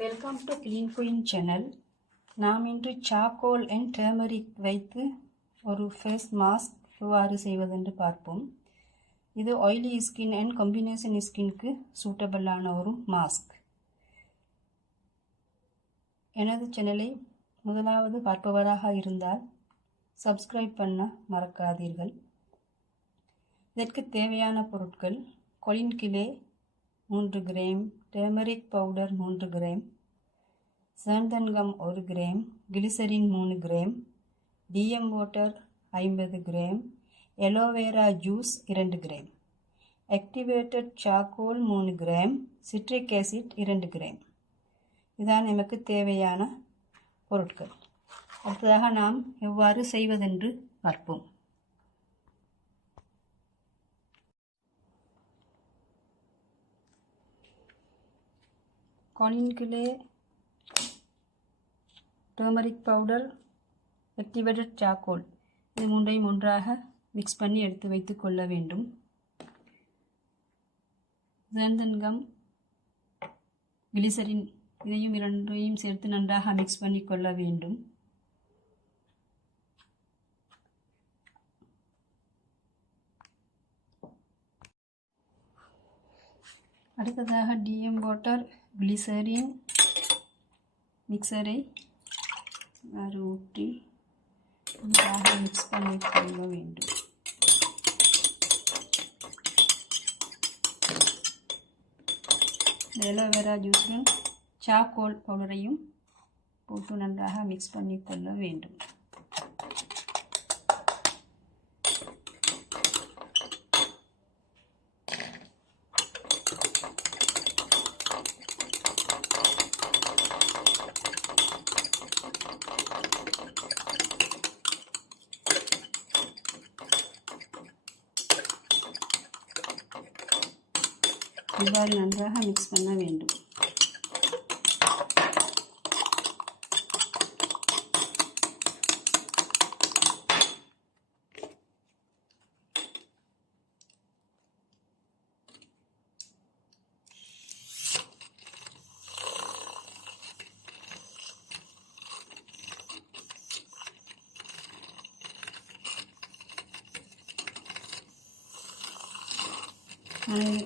Welcome to clean queen channel. நாம் இன்று charcoal and turmeric வைத்து ஒரு ஃபேஸ் மாஸ்க் எவ்வாறு செய்வதென்று பார்ப்போம். இது ஆயிலி ஸ்கின் அண்ட் காம்பினேஷன் ஸ்கின்க்கு சூட்டபிளான ஒரு மாஸ்க். எனது சேனலை முதலாவது பார்ப்பவராக இருந்தால் சப்ஸ்கிரைப் பண்ண மறக்காதீர்கள். இதற்கு தேவையான பொருட்கள்: kaolin clay 3 gram, turmeric powder 3 gram, xanthan gum 1 gram, glycerin 3 gram, DM water 50 gram, aloe vera 2 gram, activated charcoal 3 gram, citric acid 2 gram. இதான் நமக்கு தேவையான பொருட்கள். அடுத்ததாக நாம் எவ்வாறு செய்வதென்று பார்ப்போம். Kaolin clay, turmeric powder, activated charcoal இது மூன்றையும் ஒன்றாக மிக்ஸ் பண்ணி எடுத்து வைத்து கொள்ள வேண்டும். சாந்தன்கம், கிளிசரின் இதையும் இரண்டையும் சேர்த்து நன்றாக மிக்ஸ் பண்ணி கொள்ள வேண்டும். அடுத்ததாக டிஎம் வாட்டர், கிளிசரின் மிக்சரை ஊற்றி நன்றாக மிக்ஸ் பண்ணி கொள்ள வேண்டும். எலோவேரா ஜூஸுடன் சார்கோல் பவுடரையும் போட்டு நன்றாக மிக்ஸ் பண்ணி கொள்ள வேண்டும். இவ்வாறு நன்றாக மிக்ஸ் பண்ண வேண்டும்.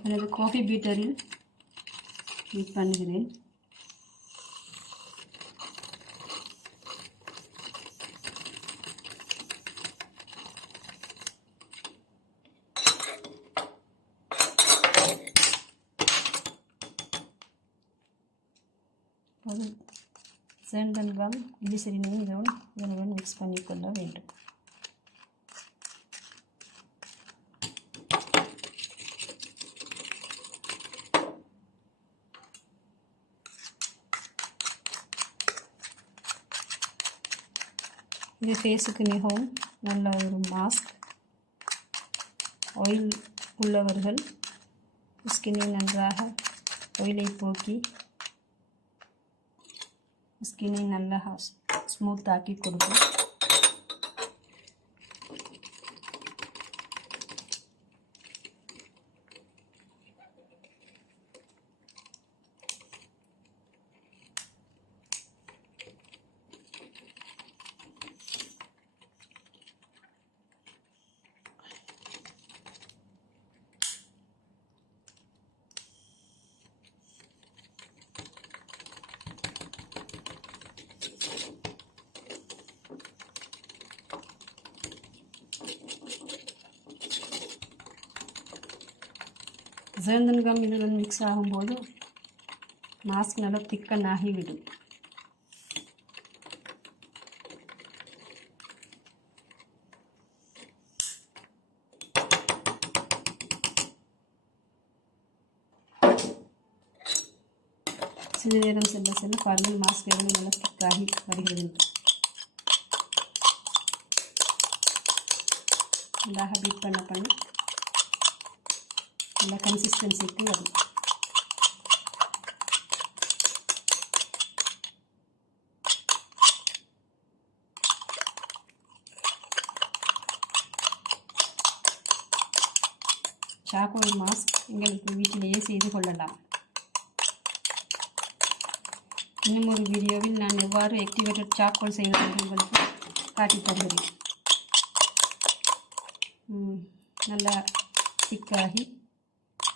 எனது காஃபி பீட்டரில் ஹீட் பண்ணுகிறேன். சாந்தன்கம், கிளிசரினையும் இதனுடன் மிக்ஸ் பண்ணிக்கொள்ள வேண்டும். இது ஃபேஸுக்கு மிகவும் நல்ல ஒரு மாஸ்க். ஆயில் உள்ளவர்கள் ஸ்கின்னை நன்றாக ஆயிலை போக்கி ஸ்கின்னை நல்லா ஸ்மூத் ஆக்கி கொடுக்கும். சாந்தன்கம் இதுடன் மிக்ஸ் ஆகும்போது மாஸ்க் நல்லா திக்கனாகிவிடும். சிறிது நேரம் செல்ல செல்ல பாருங்கள் மாஸ்க் எவ்வளவு நல்லா திக்காகி வருகிறது. நன்றாக பீட் பண்ண நல்ல கன்சிஸ்டன்சிக்கு வரும். சார்கோல் மாஸ்க் எங்களுக்கு வீட்டிலேயே செய்து கொள்ளலாம். இன்னும் ஒரு வீடியோவில் நான் எவ்வாறு ஆக்டிவேட்டட் சார்கோல் செய்வது என்று உங்களுக்கு காட்டித் தருகிறேன். நல்லா திக்காகி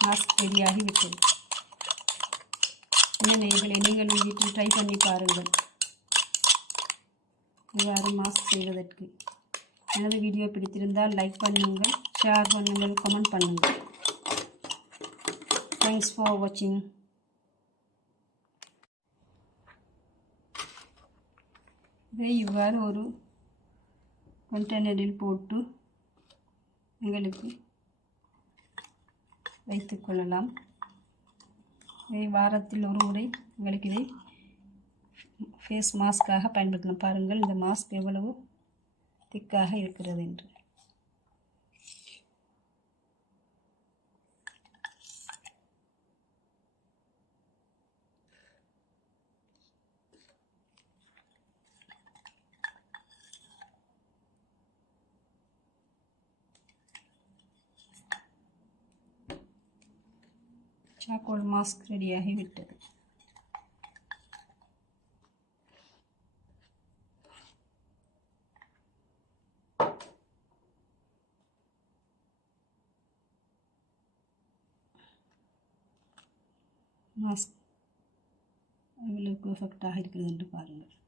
மாஸ்க் ரெடியாகி விட்டது. என்ன நேயர்களே, நீங்களும் வீட்டில் ட்ரை பண்ணி பாருங்கள் இவ்வாறு மாஸ்க் செய்வதற்கு. எனது வீடியோ பிடித்திருந்தால் லைக் பண்ணுங்கள், ஷேர் பண்ணுங்கள், கமெண்ட் பண்ணுங்கள். தேங்க்ஸ் ஃபார் வாட்சிங். இதை இவ்வாறு ஒரு கண்டெய்னரில் போட்டு எங்களுக்கு வைத்துக்கொள்ளலாம். இதை வாரத்தில் ஒரு முறை எங்களுக்கு இதை ஃபேஸ் மாஸ்காக பயன்படுத்தலாம். பாருங்கள் இந்த மாஸ்க் எவ்வளவு திக்காக இருக்கிறது என்று. சார்கோல் மாஸ்க் ரெடியாகி விட்டது. மாஸ்க் எவ்வளவு பெர்ஃபெக்டாக இருக்கிறது என்று பாருங்கள்.